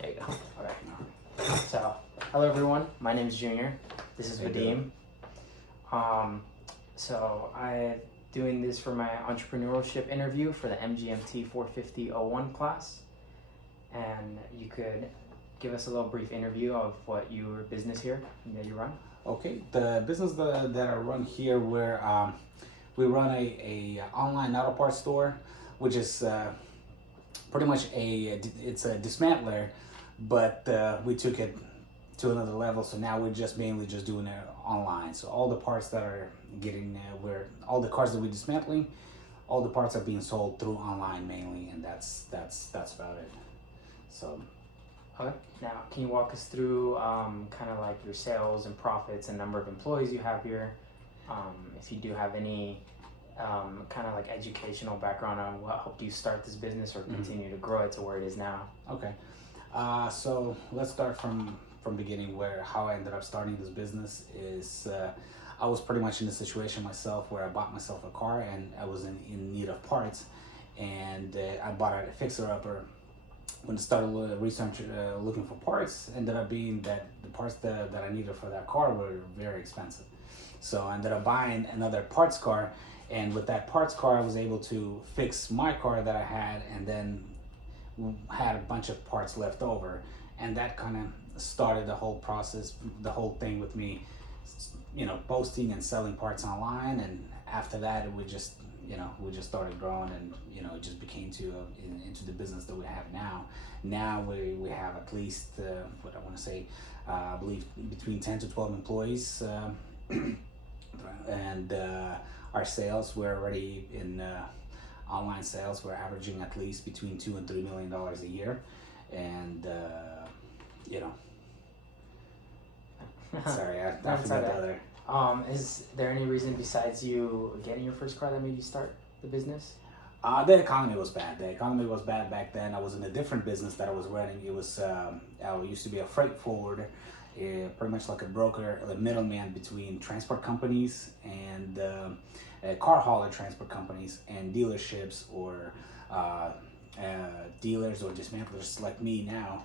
There you go. All right. So, hello everyone. My name is Junior. This is Vadim. So I'm doing this for my entrepreneurship interview for the MGMT-450-01 class, and you could give us a little brief interview of what your business here that you run. Okay, the business that I run here, where we run a online auto parts store, which is pretty much it's a dismantler, but we took it to another level. So now we're just mainly just doing it online. So all the parts that are getting all the cars that we're dismantling, all the parts are being sold through online mainly, and that's about it. So. Okay. Now, can you walk us through kind of like your sales and profits and number of employees you have here? If you do have any kind of like educational background on what helped you start this business or continue to grow it to where it is now. Okay. So let's start from beginning, where how I ended up starting this business is I was pretty much in a situation myself where I bought myself a car and I was in need of parts, and I bought a fixer-upper. When I started looking for parts, ended up being that the parts that I needed for that car were very expensive. So I ended up buying another parts car, and with that parts car I was able to fix my car that I had, and then had a bunch of parts left over, and that kind of started the whole process, the whole thing with me, posting and selling parts online. And after that we just started growing, and it just became into the business that we have now. Now we have at least what I want to say, I believe between 10 to 12 employees, and our sales, we're already in online sales, we're averaging at least between $2 and $3 million a year, and sorry, I forgot the other. Is there any reason besides you getting your first car that made you start the business? The economy was bad. The economy was bad back then. I was in a different business that I was running. It was I used to be a freight forwarder, pretty much like a broker, a middleman between transport companies and car hauler transport companies and dealerships, or dealers or dismantlers like me now.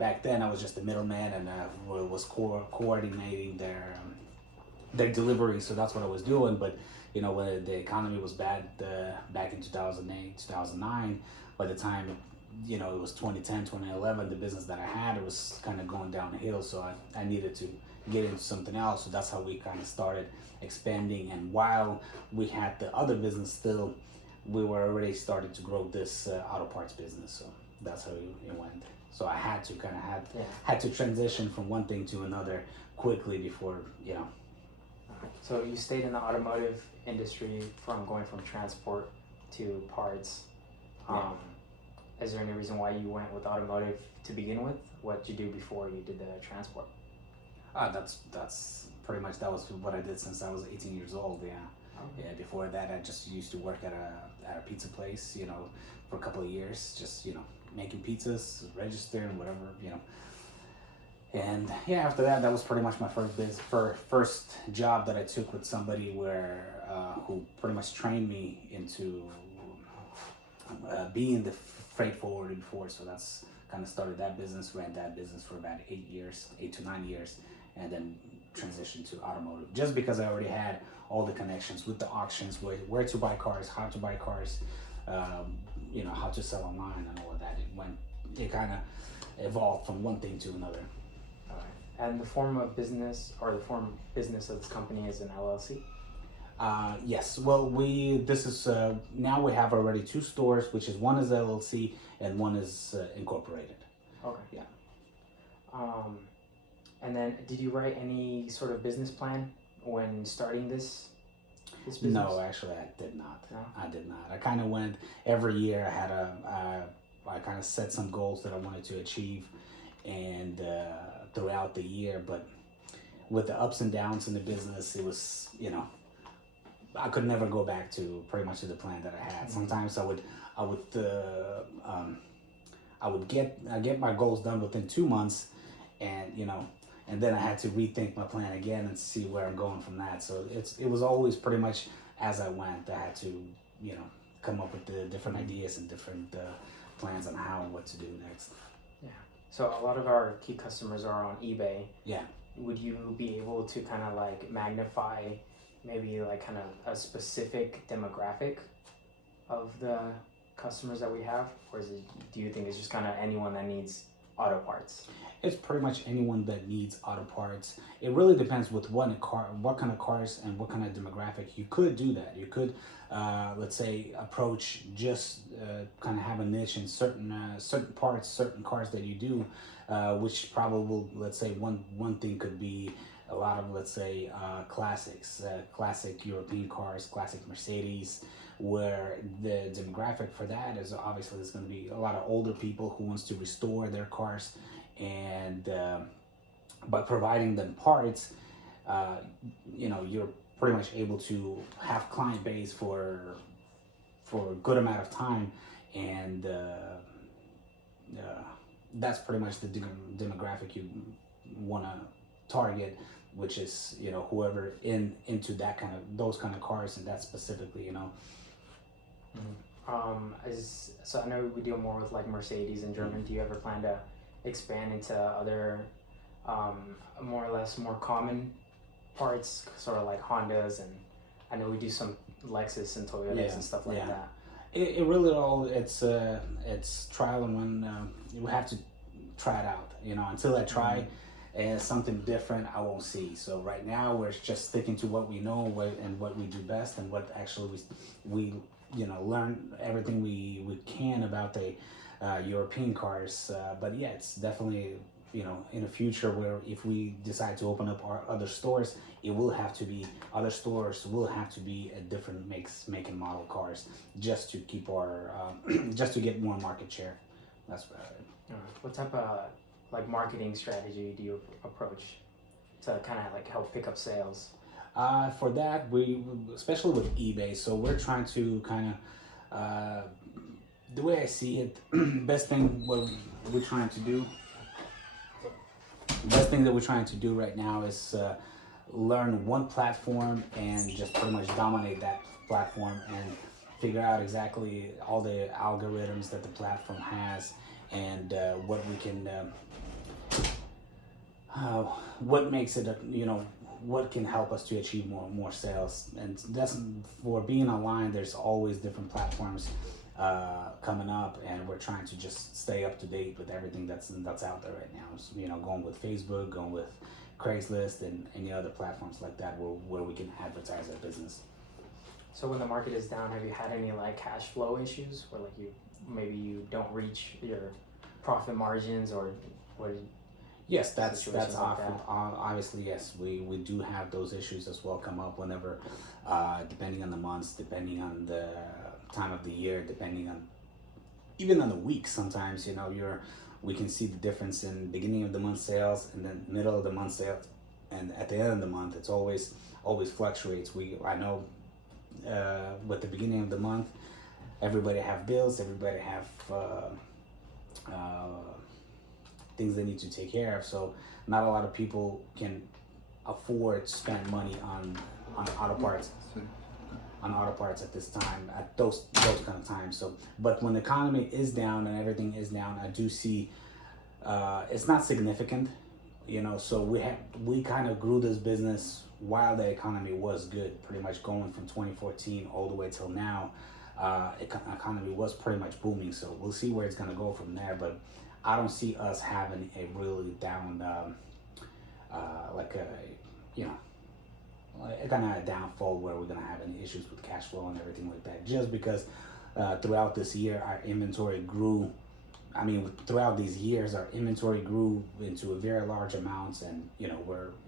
Back then, I was just a middleman, and was coordinating their delivery. So that's what I was doing. But when the economy was bad back in 2008, 2009, by the time it was 2010, 2011, the business that I had, it was kind of going downhill. So I needed to get into something else. So that's how we kind of started expanding. And while we had the other business still, we were already starting to grow this auto parts business. So that's how it went. So I had to had to transition from one thing to another quickly before. So you stayed in the automotive industry from going from transport to parts. Yeah. Is there any reason why you went with automotive to begin with? What did you do before you did the transport? That's pretty much, that was what I did since I was 18 years old. Yeah. Okay. Yeah. Before that, I just used to work at a pizza place, for a couple of years, just making pizzas, registering, whatever, And yeah, after that, that was pretty much my first job that I took with somebody who pretty much trained me into being the freight forwarder before. So that's kind of started that business, ran that business for about 8 to 9 years, and then transitioned to automotive. Just because I already had all the connections with the auctions, where to buy cars, how to buy cars, how to sell online and all of that. It kind of evolved from one thing to another. And the form of business, or the form of business of this company, is an LLC? Yes. Well, now we have already 2 stores, which is one is LLC and one is incorporated. Okay. Yeah. And then, did you write any sort of business plan when starting this business? No, actually, I did not. No? I did not. I kind of went every year. I kind of set some goals that I wanted to achieve, and throughout the year. But with the ups and downs in the business, it was I could never go back to pretty much to the plan that I had. Sometimes I would get my goals done within 2 months, and then I had to rethink my plan again and see where I'm going from that. So it was always pretty much as I went. I had to come up with the different ideas and different plans on how and what to do next. Yeah. So a lot of our key customers are on eBay. Yeah. Would you be able to kind of like magnify maybe like kind of a specific demographic of the customers that we have, or is it, do you think it's just kind of anyone that needs auto parts? It's pretty much anyone that needs auto parts. It really depends with what kind of cars, and what kind of demographic. You could do that. You could, let's say, approach just kind of have a niche in certain parts, certain cars that you do, which probably, let's say, one thing could be a lot of, let's say, classics, classic European cars, classic Mercedes, where the demographic for that is obviously there's going to be a lot of older people who wants to restore their cars, and by providing them parts, you're pretty much able to have client base for a good amount of time, and that's pretty much the demographic you want to target, which is whoever into that kind of those kind of cars, and that specifically. So I know we deal more with like Mercedes and German. Do you ever plan to expand into other more or less more common parts, sort of like Hondas, and I know we do some Lexus and Toyotas and stuff like that. It really all it's trial and run. You have to try it out. Until I try something different, I won't see. So right now we're just sticking to what we know, and what we do best, and what actually we learn everything we can about the European cars. But yeah, it's definitely in the future, where if we decide to open up our other stores, other stores will have to be a different make and model cars, just to keep our just to get more market share. That's about it. What type of like marketing strategy do you approach to kind of like help pick up sales? For that, we, especially with eBay, so we're trying to kind of, the way I see it, best thing that we're trying to do right now is learn one platform and just pretty much dominate that platform, and figure out exactly all the algorithms that the platform has, and what we can, what makes it, what can help us to achieve more sales. And that's, for being online, there's always different platforms coming up, and we're trying to just stay up to date with everything that's out there right now. So, going with Facebook, going with Craigslist, and any other platforms like that, where we can advertise our business. So when the market is down, have you had any like cash flow issues where like you don't reach your profit margins, or what? Yes, that's often, obviously, yes, we do have those issues as well come up whenever, depending on the months, depending on the time of the year, depending on even on the week. Sometimes we can see the difference in beginning of the month sales, and then middle of the month sales, and at the end of the month it's always fluctuates. I know with the beginning of the month, everybody have bills, everybody have things they need to take care of, so not a lot of people can afford to spend money on auto parts at this time, at those kind of times. So, but when the economy is down and everything is down, I do see it's not significant, so we kind of grew this business while the economy was good, pretty much going from 2014 all the way till now. Economy was pretty much booming, so we'll see where it's going to go from there. But I don't see us having a really down, kind of a downfall where we're going to have any issues with cash flow and everything like that. Just because throughout this year, our inventory grew. I mean, throughout these years, our inventory grew into a very large amounts, and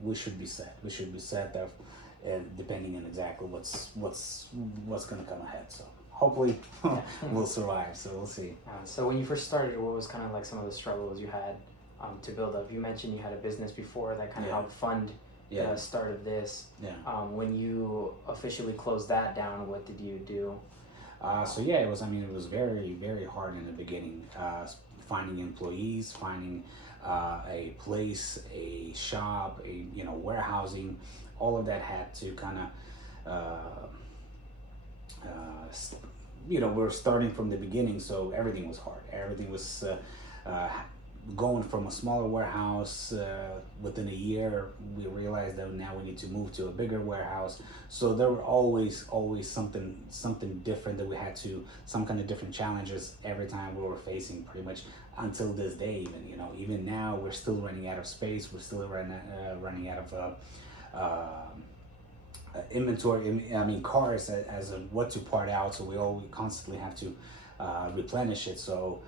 we should be set. We should be set up, depending on exactly what's going to come ahead. So hopefully we'll survive. So we'll see. So when you first started, what was kind of like some of the struggles you had to build up? You mentioned you had a business before that kind of helped fund the start of this. When you officially closed that down, what did you do? It was very, very hard in the beginning. Finding employees, finding a place, a shop, warehousing, all of that had to kind of, we're starting from the beginning, so everything was hard. Everything was, going from a smaller warehouse, within a year, we realized that now we need to move to a bigger warehouse. So there were always something different that we had to, some kind of different challenges every time we were facing, pretty much until this day. Even, even now we're still running out of space. We're still running out of inventory. I mean, cars as a what to part out. So we always constantly have to replenish it. So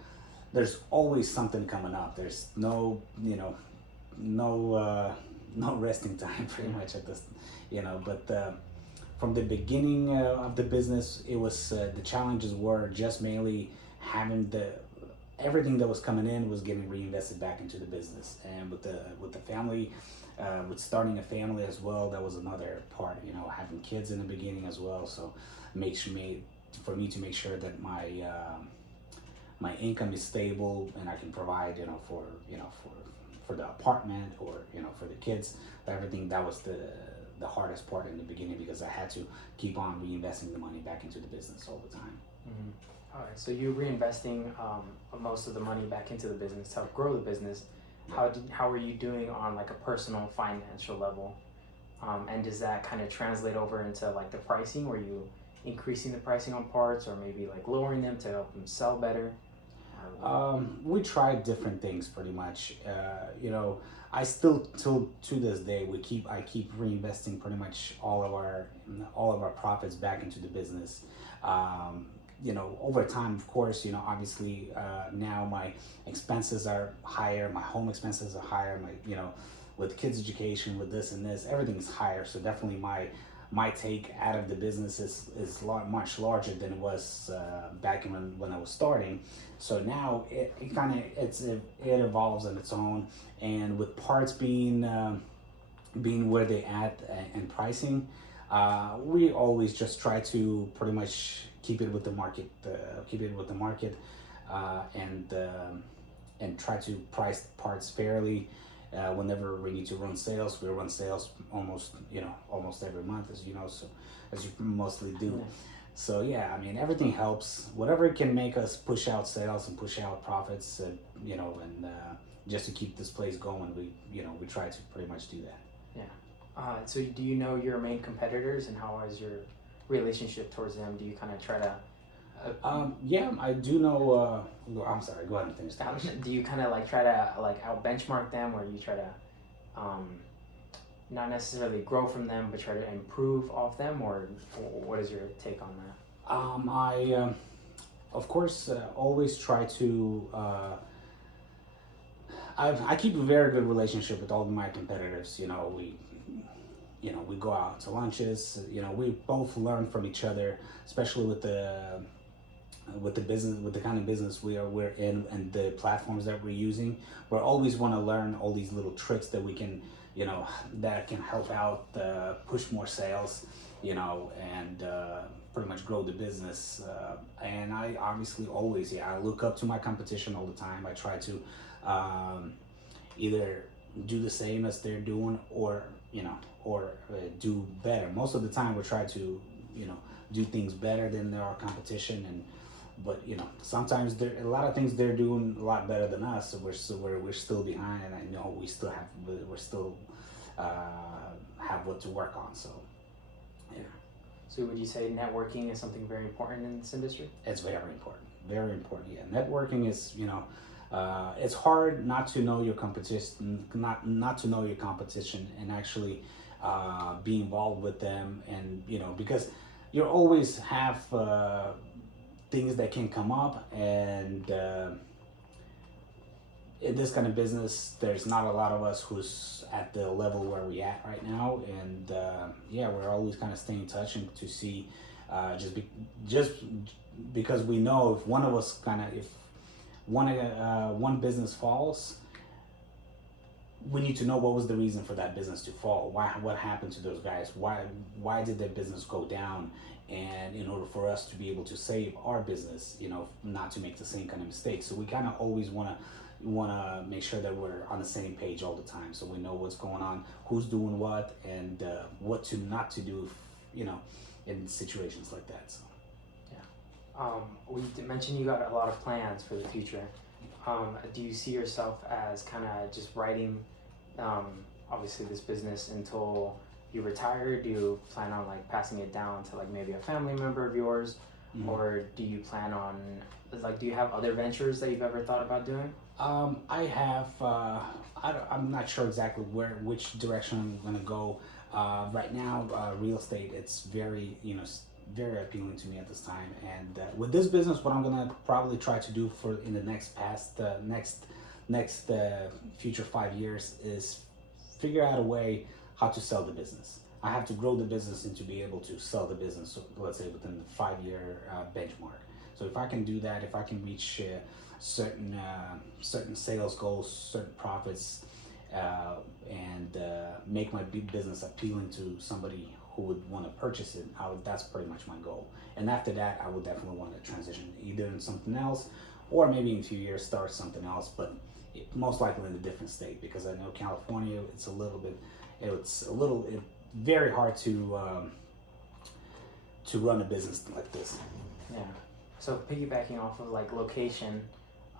there's always something coming up. There's no resting time pretty much at this, but from the beginning of the business, it was the challenges were just mainly having everything that was coming in was getting reinvested back into the business. And with the family, with starting a family as well, that was another part, having kids in the beginning as well. So for me to make sure that my income is stable and I can provide, for the apartment or, for the kids, everything. That was the hardest part in the beginning, because I had to keep on reinvesting the money back into the business all the time. Mm-hmm. All right, so you're reinvesting most of the money back into the business to help grow the business. How are you doing on like a personal financial level? And does that kind of translate over into like the pricing? Were you increasing the pricing on parts, or maybe like lowering them to help them sell better? We tried different things pretty much. I still to this day I keep reinvesting pretty much all of our profits back into the business. Over time, of course, obviously, now my expenses are higher, my home expenses are higher, with kids' education, with this and this, everything's higher. So definitely my take out of the business is much larger than it was back when I was starting. So now it evolves on its own, and with parts being where they at and pricing, we always just try to pretty much keep it with the market, and try to price parts fairly. Whenever we need to run sales, we run sales almost every month, as as you mostly do. Yeah. So yeah, I mean, everything helps. Whatever can make us push out sales and push out profits, and just to keep this place going, we try to pretty much do that. Yeah. So do you know your main competitors, and how is your relationship towards them? Do you kind of try to yeah, I do know. I'm sorry. Go ahead and finish that. do you kind of like try to like out benchmark them, or you try to not necessarily grow from them, but try to improve off them, or what is your take on that? I of course always try to. I keep a very good relationship with all of my competitors. We go out to lunches. We both learn from each other, especially with the business, with the kind of business we're in, and the platforms that we're using. We always want to learn all these little tricks that we can, that can help out, push more sales, and pretty much grow the business. And I obviously always, I look up to my competition all the time. I try to either do the same as they're doing, or do better. Most of the time we try to do things better than our competition, but sometimes a lot of things they're doing a lot better than us, so we're still behind, and I know we still have what to work on. So yeah. So would you say networking is something very important in this industry? It's very important. Very important. Yeah, networking is it's hard not to know your competition, not to know your competition, and actually be involved with them, and because you always have things that can come up, and in this kind of business, there's not a lot of us who's at the level where we at right now, and we're always kind of staying in touch, and to see just because we know if one of us if one business falls, we need to know what was the reason for that business to fall. What happened to those guys? Why did their business go down? And in order for us to be able to save our business, not to make the same kind of mistakes. So we kind of always want to make sure that we're on the same page all the time, so we know what's going on, who's doing what, and what to not to do, in situations like that. So. We mentioned you got a lot of plans for the future. Do you see yourself as kind of just writing, um, obviously this business until you retire? Do you plan on like passing it down to like maybe a family member of yours, or do you plan on like do you have other ventures that you've ever thought about doing? I have. I'm not sure exactly which direction I'm gonna go. Right now, real estate, it's very, very appealing to me at this time. And with this business, what I'm gonna probably try to do for in the next future 5 years is figure out a way how to sell the business. I have to grow the business and to be able to sell the business, so let's say within the 5 year benchmark. So if I can do that, if I can reach certain sales goals, certain profits, and make my big business appealing to somebody who would want to purchase it, that's pretty much my goal. And after that, I would definitely want to transition either in something else, or maybe in a few years start something else, but most likely in a different state, because I know California, it's very hard to run a business like this. Yeah. So piggybacking off of like location,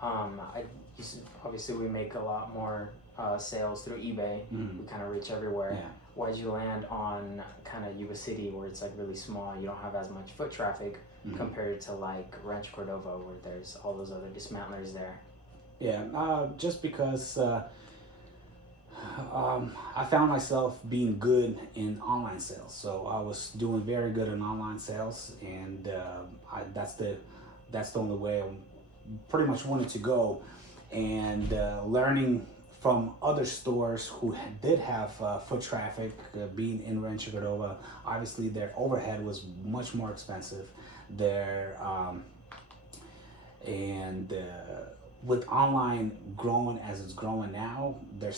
obviously we make a lot more sales through eBay. We kind of reach everywhere. Yeah. Why'd you land on kind of Yuba City where it's like really small? You don't have as much foot traffic compared to like Rancho Cordova where there's all those other dismantlers there. Yeah, just because I found myself being good in online sales. So I was doing very good in online sales, and that's the only way I pretty much wanted to go. And learning from other stores who did have foot traffic, being in Rancho Cordova, obviously their overhead was much more expensive. With online growing as it's growing now, their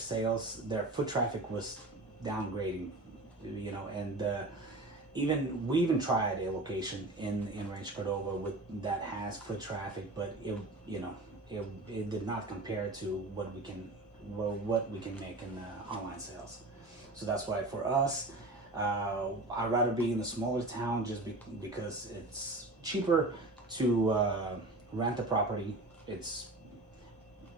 foot traffic was downgrading, and we even tried a location in Rancho Cordova that has foot traffic, but it did not compare to what we can make in online sales. So that's why for us, I'd rather be in a smaller town just because it's cheaper to rent a property. It's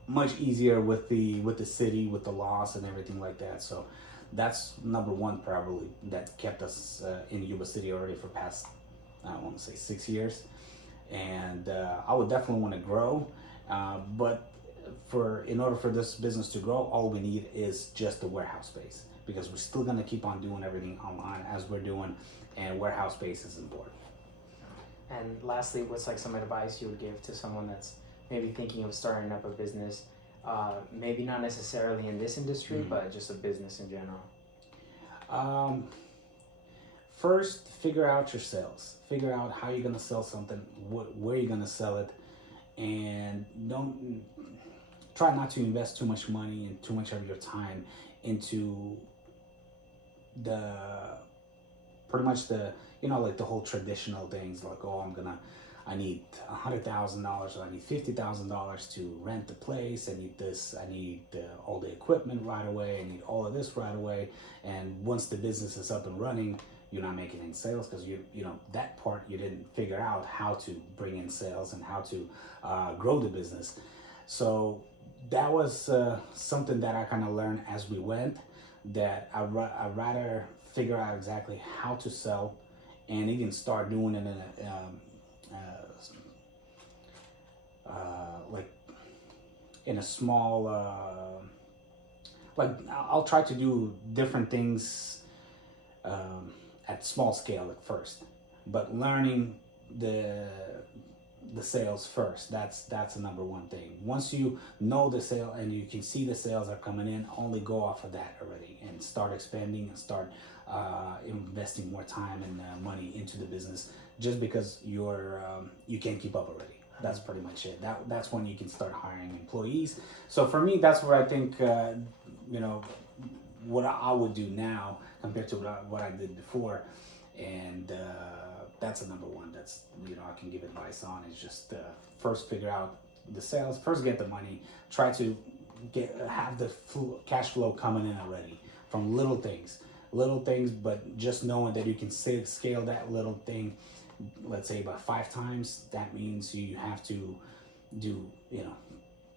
much easier with the city, with the laws and everything like that. So that's number one probably that kept us in Yuba City already for past, I want to say 6 years. And I would definitely want to grow, but in order for this business to grow, all we need is just the warehouse space, because we're still going to keep on doing everything online as we're doing, and warehouse space is important. And lastly, what's like some advice you would give to someone that's maybe thinking of starting up a business, maybe not necessarily in this industry, but just a business in general? First, figure out your sales. Figure out how you're gonna sell something, where you're gonna sell it, and don't try not to invest too much money and too much of your time into like the whole traditional things, like, I need $100,000 or I need $50,000 to rent the place. I need this. I need all the equipment right away. I need all of this right away. And once the business is up and running, you're not making any sales because that part you didn't figure out how to bring in sales and how to grow the business. So that was something that I kind of learned as we went. That I'd rather figure out exactly how to sell, and even start doing it in like in a small I'll try to do different things at small scale at first, but learning the sales first, that's the number one thing. Once you know the sale and you can see the sales are coming in, only go off of that already and start expanding and start investing more time and money into the business, just because you can't keep up already. That's pretty much it. That's when you can start hiring employees. So for me, that's where I think what I would do now compared to what I did before, and that's a number one. That's I can give advice on, is just first figure out the sales, first get the money, try to have the cash flow coming in already from little things, but just knowing that you can scale that little thing, let's say about 5 times. That means you have to do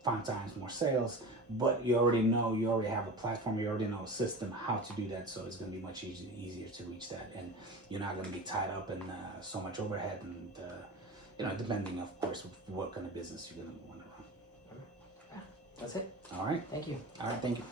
5 times more sales, but you already have a platform, you already know a system how to do that, so it's going to be much easier to reach that, and you're not going to be tied up in so much overhead, and depending, of course, what kind of business you're going to want to run. That's it. All right. Thank you. All right, thank you.